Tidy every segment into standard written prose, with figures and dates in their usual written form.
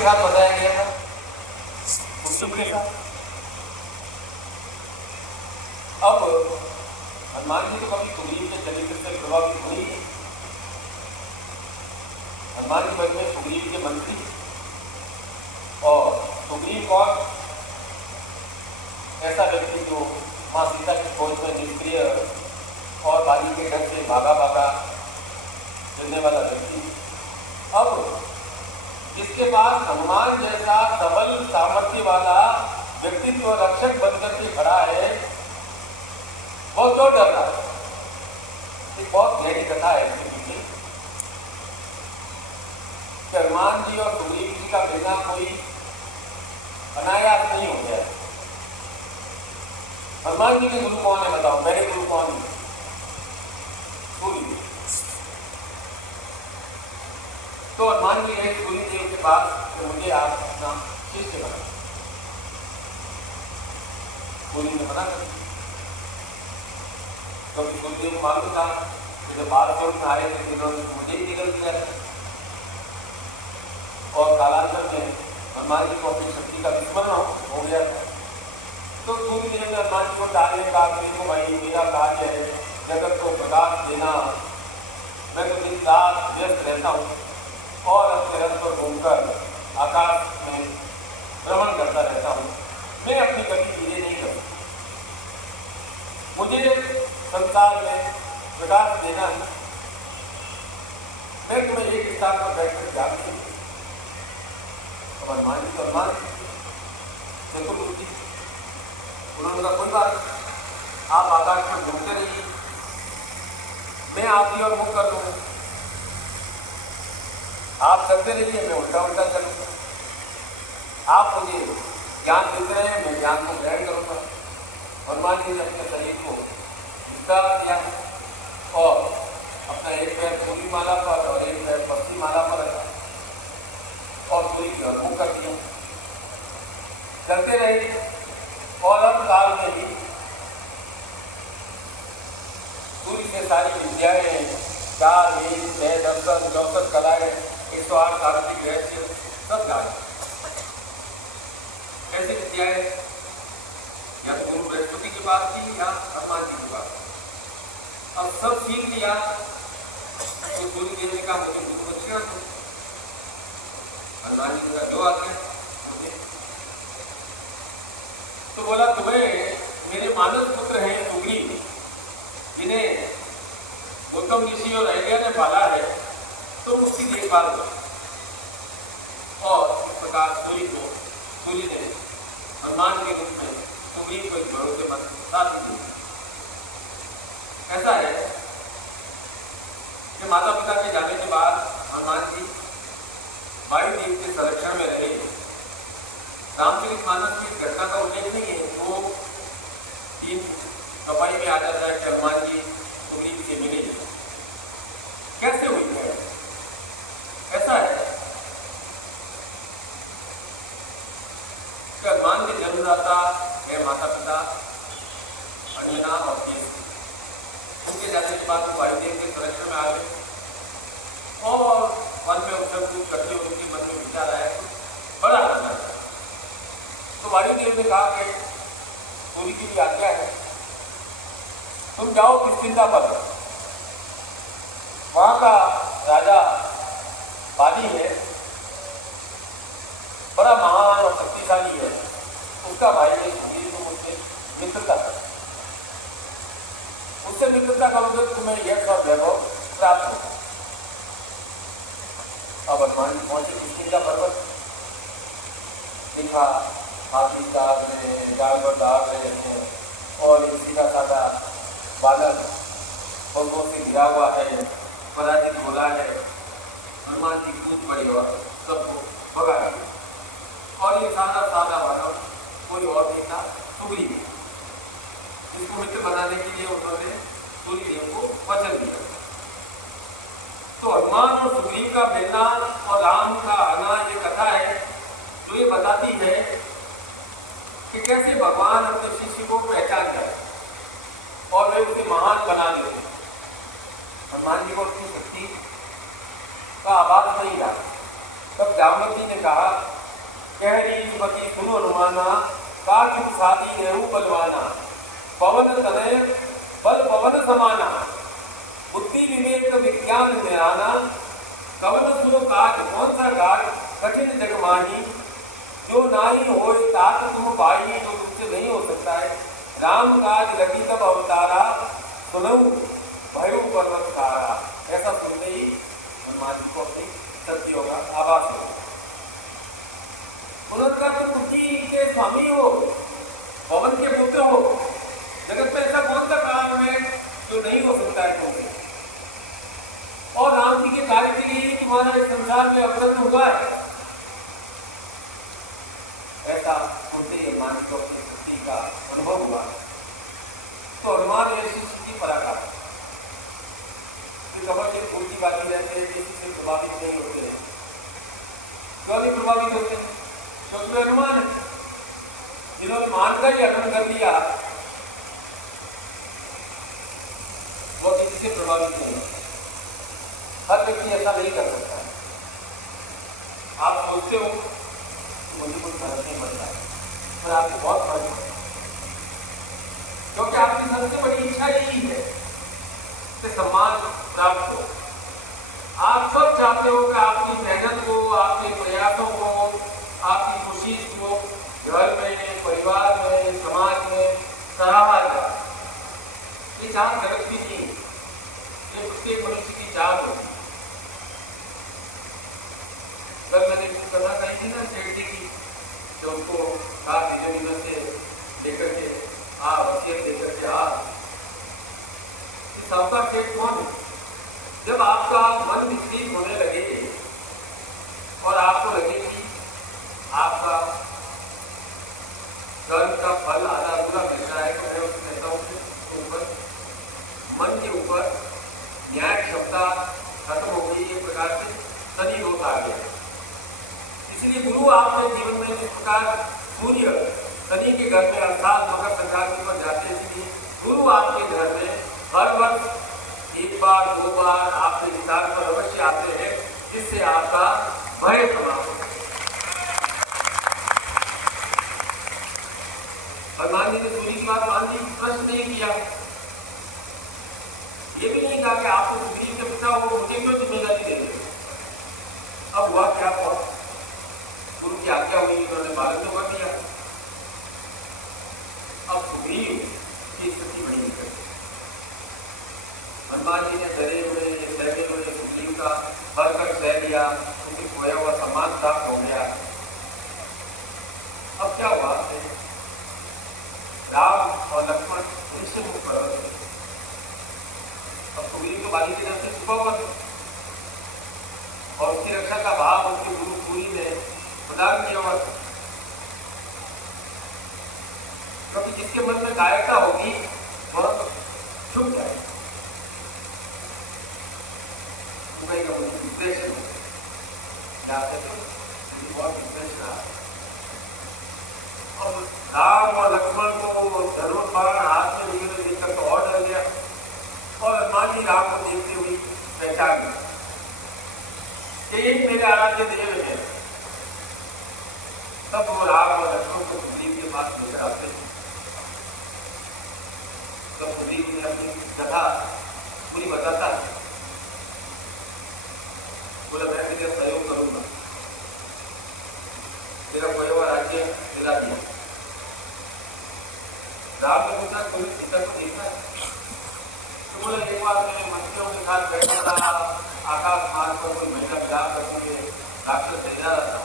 के साथ बताया गया था, अब हनुमान जी तो कभी सुग्रीव के चरित्र से प्रभावित नहीं है। हनुमान जी बन में सुग्रीव के मंत्री, और सुग्रीव कौन? ऐसा व्यक्ति जो माँ सीता की खोज में निष्क्रिय और बाली के घर से भागा भागा चलने वाला व्यक्ति। अब जिसके पास हनुमान जैसा सबल सामर्थ्य वाला व्यक्तित्व रक्षक बनकर के खड़ा है, बहुत क्यों डर रहा है? एक बहुत गहरी कथा है इसके पीछे। हनुमान जी और सुग्रीव जी का मिलना कोई अनायास नहीं हो गया। हनुमान जी के गुरु कौन है बताओ? पहले गुरु कौन है? सूर्य। तो हनुमान जी ने सूर्यदेव के पास तो मुझे आप अपना शिष्य बना। सूर्य ने मना कर दिया, क्योंकि सूर्यदेव को मालूम था कि जब बालकोट में आए थे इन्होंने मुझे ही निकल दिया था, और कालांतर में हनुमान जी को अपनी शक्ति का विस्मरण हो गया था। तो सूर्यदेव ने हनुमान जी को टालने का, देखो भाई मेरा कार्य है जगत को प्रकाश देना, मैं तो दिन रात व्यस्त रहता हूँ और अपने रथ पर घूमकर आकाश में भ्रमण करता रहता हूँ, मैं अपनी कभी चीजें नहीं करता, मुझे संसार में प्रकाश देना है, मैं तुम्हें एक स्थान पर बैठकर जानती हूँ। हनुमान जी तो हनुमान चतुर्बुद्धि, उन्होंने कहा कोई बात, आप आकाश में घूमते रहिए, मैं आपकी ओर मुख कर दूंगा, आप करते रहिए, मैं उल्टा उल्टा करूंगा, आप मुझे ज्ञान देते रहे, मैं ज्ञान को ग्रहण करूंगा। हनुमान जी ने अपने शरीर को विस्तार किया और अपना एक पैर पूर्वी माला पर और एक पैर पश्चिम माला पर रखा और सूर्य की ओर मुख कर दिया, करते रहे। और अब काल में भी सूर्य से सारी विद्याएं, चार वेद, छह दर्शन, 64 कलाएं, 108 सार्वत्रिक रहस्य सब गाये। ऐसी विद्याएं या गुरु बृहस्पति के पास थी या हनुमान जी के पास। अब सब सीख लिया तो सूर्य देव ने कहा मुझे गुरु दक्षिणा दो। हनुमान जी का जो आज्ञा मुझे, तो बोला तुम्हें मेरे मानस पुत्र हैं सुग्रीव, जिन्हें गौतम ऋषि और अयज्ञा ने पाला है, तो उसकी देखभाल करो। और इस प्रकार सूर्य ने हनुमान के रूप में सुग्रीव को एक भरोसेमंद साथी दी। ऐसा है कि माता पिता के जाने के बाद हनुमान जी वायुदेव के संरक्षण में रहे। रामचरितमानस की इस घटना का उल्लेख नहीं है, वो 3 कपाई में आ जाता है कि हनुमान जी सुग्रीव से मिले। कैसे हुई है? ऐसा है कि हनुमान के जन्मदाता है माता पिता अंजना और केसरी। उनके जाने के बाद वो वायुदेव के संरक्षण में आ गए और वन में उठक कूद करके उनके मन में विचार आया तो बड़ा करना है। तो वायुदेव ने कहा कि सूर्य की भी आज्ञा है, तुम जाओ किष्किंधा पर, वहां का राजा बाली है, बड़ा महान और शक्तिशाली है, उसका भाई है सुग्रीव, तुम उससे मित्रता कर, उससे मित्रता करोगे तो तुम्हें यश और वैभव प्राप्त होगा। अब हनुमान जी पहुंचे किष्किंधा पर्वत, देखा हाथी दाग में जानवर दाग रहे हैं और एक सीधा साधा बालक पगों से गिरा हुआ है, पराजित बोला है। हनुमान जी कूद पड़े और सबको भगा दिया, और ये सादा सादा बालक कोई और नहीं था, सुग्रीव। इसको मित्र बनाने के लिए उन्होंने सूर्यदेव को वचन दिया। तो हनुमान और सुग्रीव का मिलना और राम का आना ये कथा है जो ये बताती है कि कैसे भगवान अपने शिष्य को पहचान जाए और वे उसे महान बना दे। हनुमान जी को अपनी शक्ति का आभास नहीं रहा, तब जामवती ने कहा, कह रही पति सुनो हनुमाना, काज सादी रेहू बलवाना, पवन तनय बल पवन समाना, बुद्धि विवेक विज्ञान में आना, कवन सुनो काज कौन सा काज कठिन जग माही, जो नाई हो तात तुम पाई, जो तुमसे नहीं हो सकता है। राम काज लगी तब अवतारा, सुनऊ भयो पर्वत तारा। ऐसा सुनते ही हनुमान जी को अपनी शक्तियों का आभास हो। उन्होंने कहा तुम बुद्धि के स्वामी हो, पवन के पुत्र हो, जगत में ऐसा कौन सा काम है जो नहीं हो सकता है तुमसे, और राम जी के कार्य के लिए तुम्हारा इस संसार में अवतरण हुआ है। ऐसा सुनते ही हनुमान जी को अपनी शक्ति का अनुभव हुआ। तो हनुमान ने शिष्य की पराकाष्ठा, खबर के फूल की बात रहते हैं, किसी से प्रभावित नहीं होते हैं। क्यों नहीं प्रभावित होते? क्योंकि वे हनुमान है, जिन्होंने मानकर ही हनन कर दिया, वो किसी से प्रभावित नहीं होता। हर व्यक्ति ऐसा नहीं कर सकता है। आप सोचते हो मुझे कुछ फर्क नहीं पड़ता है, पर आपको बहुत फर्क पड़ता है, क्योंकि आपकी सबसे बड़ी इच्छा यही है कि सम्मान प्राप्त हो। आप सब चाहते हो कि आपकी मेहनत को, आपके प्रयासों को, आपकी खुशी को घर में, परिवार में, समाज में सराहा जाए। ये चाह जगत की नहीं, ये प्रत्येक मनुष्य की चाह होती है। कल मैंने कुछ कथा कही थी ना सेठ जी की, जो उनको कहा निजन से लेकर के वसीयत लेकर के सबका सेठ कौन है? जब आपका मन विचलित होने लगे और आपको लगे कि आपका कर्म का फल आधा अधूरा मिल रहा है, तो मैं उसमें कहता हूँ कि ऊपर मन के ऊपर न्याय क्षमता खत्म हो गई, एक प्रकार से शनि दोष आ गया। इसलिए गुरु आपने जीवन में जिस प्रकार सूर्य शनि के घर में अर्थात मकर संक्रांति पर जाते हैं, इसलिए गुरु आपके घर में हर वर्ष एक बार दो बार आपके विचार पर अवश्य आते हैं, जिससे आपका भय समाप्त हो। हनुमान जी ने सूर्य की बात मान ली, प्रश्न नहीं किया, ये भी नहीं कहा कि आपको सूर्य के पिता हो मुझे क्यों जिम्मेदारी दे रहे। अब हुआ क्या? गुरु की आज्ञा हुई, उन्होंने पालन तो कर दिया। अब सुग्रीव की स्थिति बड़ी निकल, हनुमान जी ने डरे हुए सहमे हुए सुग्रीव का हर कर सह लिया, उनके खोया हुआ सम्मान प्राप्त हो गया। अब क्या हुआ? राम और लक्ष्मण ऋषि मुख पर, अब सुग्रीव तो बाली के जब से छुपा हुआ और उसकी रक्षा का भाव उनके गुरु पूरी ने प्रदान किया हुआ, क्योंकि जिसके मन में कायरता होगी वह छुप जाए, का मुझे डिप्रेशन हो बहुत डिप्रेशन आ। और राम और लक्ष्मण को धनुष बाण हाथ में लिए देखकर तो और डर गया, और हनुमान जी राम को देखते हुए पहचान गए कि यही मेरे आराध्य देव है। तब वो राम और लक्ष्मण को सुग्रीव के पास लेकर आते हैं। तो सुग्रीव ने अपनी कथा पूरी बताता है, बोला मैं भी तेरा सहयोग करूंगा, तेरा खोया हुआ राज्य दिला दिया। राम ने पूछा कोई सीता को देखा है? तो बोला एक बार मैं मंत्रियों के साथ बैठा था, आकाश मार्ग पर कोई महिला विलाप करती है, राक्षस से जा रहा था।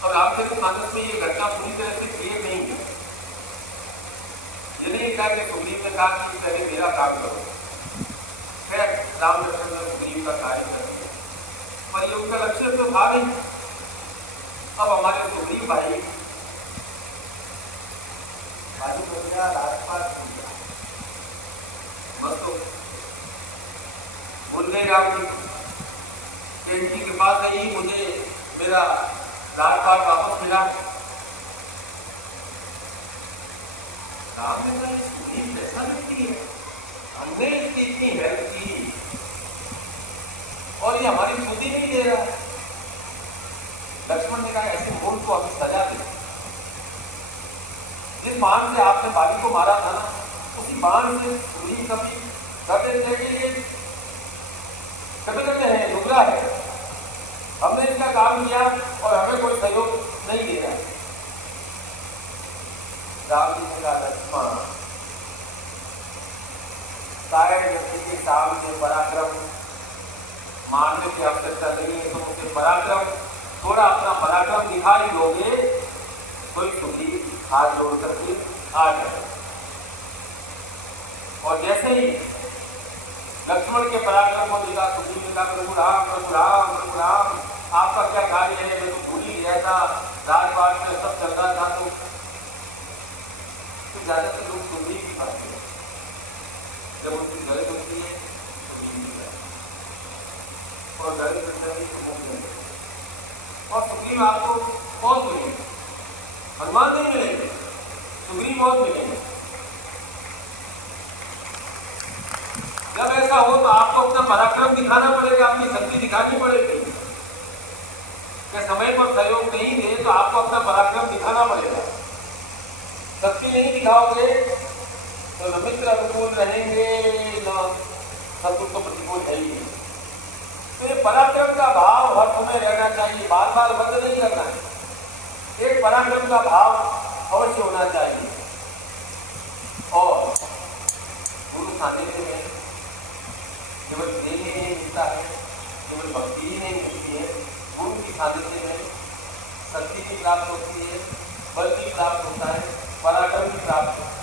और रामचरितमानस में ये घटना पूरी तरह से क्लियर नहीं है। ये नहीं कहा कि सुग्रीव ने कहा कि पहले मेरा काम करो, खैर राम लक्ष्मण ने सुग्रीव का कार्य कर दिया, पर ये उनका लक्ष्य तो था नहीं। अब हमारे सुग्रीव भाई राजपाट मत तो भूल गए राम जी, इनकी कृपा से ही मुझे मेरा राजपाट वापस मिला। राम ने कहा सुग्रीव ऐसा नहीं है, हमने इसकी इतनी हेल्प की, और ये हमारी बुद्धि नहीं दे रहा है। लक्ष्मण ने कहा ऐसे मूर्ख को अभी सजा दे। जिस बाण से आपने बाली को मारा था ना, उसी बाण से सुग्रीव कभी कर देते कि ये कभी कहते हैं लुगला है, हमने इसका काम किया और हमें कोई सहयोग नहीं दे रहा। राम जी ने कहा लक्ष्मण, शायद व्यक्ति के सामने पराक्रम मानने की आवश्यकता नहीं है, तो मुझे पराक्रम थोड़ा अपना पराक्रम दिखा ही दोगे तो ही सुग्रीव हाथ जोड़ करके आ जाए। और जैसे ही लक्ष्मण के पराक्रम को देखा, सुग्रीव ने कहा प्रभु राम प्रभु राम प्रभु राम, आपका क्या कार्य है, मैं तो भूल ही गया था, राजपाट में सब चल रहा था। तो ज्यादातर लोग सुग्रीव की बात है, जब उनकी गलत होती है तो हिंदी और गलत करने की तो और सुग्रीव आपको बहुत मिलेंगे, हनुमान नहीं मिलेंगे, सुग्रीव बहुत मिलेंगे। जब ऐसा हो तो आपको अपना पराक्रम दिखाना पड़ेगा, अपनी शक्ति दिखानी पड़ेगी। कि समय पर सहयोग नहीं दे तो आपको अपना पराक्रम दिखाना पड़ेगा। शक्ति नहीं दिखाओगे तो न मित्र अनुकूल रहेंगे, न शत्रु तो प्रतिकूल है ही। तो ये पराक्रम का भाव हर समय रहना चाहिए, बार बार बंद नहीं करना है। एक पराक्रम का भाव अवश्य होना चाहिए। और गुरु सानिध्य में केवल प्रेम ही नहीं मिलता है, केवल भक्ति ही नहीं मिलती है, गुरु की सानिध्य में शक्ति भी प्राप्त होती है, बल भी प्राप्त होता है, पराक्रम भी प्राप्त होता है।